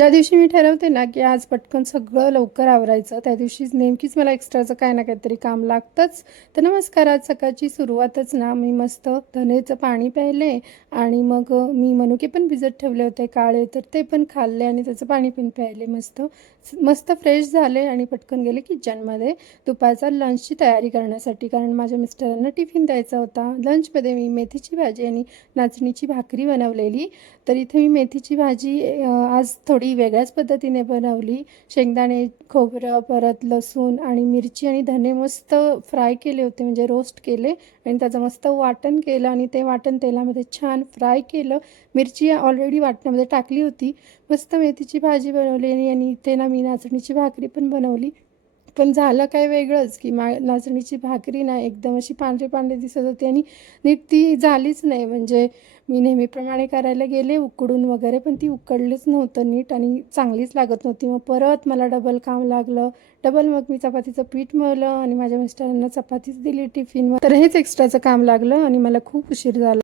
ज्या दिवशी मी ठरवते ना, की आज पटकन सगळं लवकर आवरायचं, त्या दिवशीच नेमकीच मला एक्स्ट्राचं काही ना काहीतरी काम लागतंच. तर नमस्कार, आज सकाळची सुरुवातच ना, मी मस्त धनेचं पाणी प्यायले आणि मग मी मनुके पण भिजत ठेवले होते काळे, तर ते पण खाल्ले आणि त्याचं पाणी पण प्यायले मस्त. मस्त फ्रेश झाले आणि पटकन गेले किचनमध्ये दुपारचा लंचची तयारी करण्यासाठी, कारण माझ्या मिस्टरांना टिफिन द्यायचा होता. लंचमध्ये मी मेथीची भाजी आणि नाचणीची भाकरी बनवलेली. तर इथे मी मेथीची भाजी आज थोडी वेगळ्याच पद्धतीने बनवली. शेंगदाणे, खोबरं, परत लसूण आणि मिरची आणि धने मस्त फ्राय केले होते, म्हणजे रोस्ट केले आणि त्याचं मस्त वाटण केलं आणि ते वाटण तेलामध्ये छान फ्राय केलं. मिरची ऑलरेडी वाटणामध्ये टाकली होती. मस्त मेथीची भाजी बनवली आणि इथे ना मी नाचणीची भाकरी पण बनवली. पण झालं काय वेगळंच, की नाचणीची भाकरी ना एकदम अशी पांढरी-पांढरी दिसत होती आणि नीट ती झालीच नाही. म्हणजे मी नेहमीप्रमाणे करायला गेले उकडून वगैरे, पण ती उकडलीच नव्हतं नीट आणि चांगलीच लागत नव्हती. मग परत मला डबल काम लागलं. डबल मग मी चपातीचं पीठ मळलं आणि माझ्या मिस्टरांना चपातीच दिली टिफिनवर. तर हेच एक्स्ट्राचं काम लागलं आणि मला खूप उशीर झाला.